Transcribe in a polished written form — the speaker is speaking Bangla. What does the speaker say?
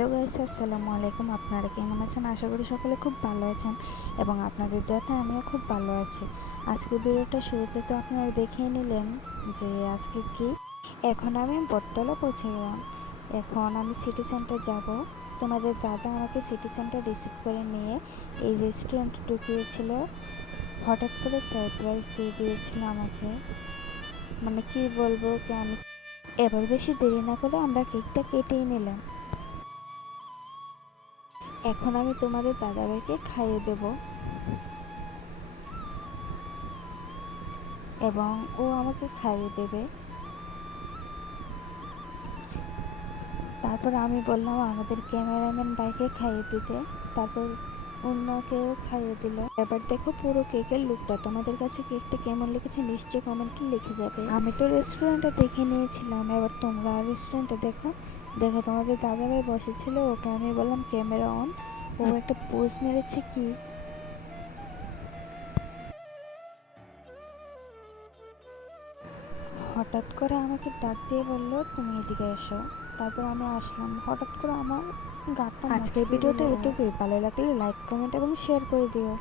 হ্যালো গাইস, আসসালামু আলাইকুম। আপনারা কেমন আছেন? আশা করি সকলে খুব ভালো আছেন এবং আপনাদের দোয়াতে আমিও খুব ভালো আছি। আজকে ভিডিওটা শুরুতে তো আপনারা দেখেই নিলেন যে আজকে কি। এখন আমি বটতলা পৌঁছে গেলাম। এখন আমি সিটি সেন্টার যাব। তোমাদের দাদা আমাকে সিটি সেন্টার রিসিভ করে নিয়ে এই রেস্টুরেন্টে ঢুকিয়েছিল। হঠাৎ করে সারপ্রাইজ দিয়ে দিয়েছিল আমাকে, মানে কি বলবো কি আমি। এবার বেশি দেরি না করে আমরা কেকটা কেটেই নিলাম। এখন আমি তোমাদের দাদাভাইকে খাইয়ে দেব এবং ও আমাকে খাইয়ে দেবে। তারপর আমি বললাম আমাদের ক্যামেরাম্যান ভাইকে খাইয়ে দিতে। তারপর অন্যকেও খাইয়ে দিল। এবার দেখো পুরো কেকের লুকটা। তোমাদের কাছে কেকটা কেমন লেগেছে নিশ্চয়ই কমেন্টে লিখে যাবে। আমি তো রেস্টুরেন্টে দেখে নিয়েছিলাম, এবার তোমরা রেস্টুরেন্টে দেখো। দেখো তোমাদের দাদাভাই বসেছিল, ওকে আমি বললাম ক্যামেরা অন। ও একটা পোজ মেরেছে কি। হঠাৎ করে আমাকে ডাক দিয়ে বলল তুমি এদিকে এসো। তারপর আমি আসলাম। হঠাৎ করে আমার গাটা আজকের ভিডিওটা এটুকুই। ভালো লাগলে লাইক, কমেন্ট এবং শেয়ার করে দিও।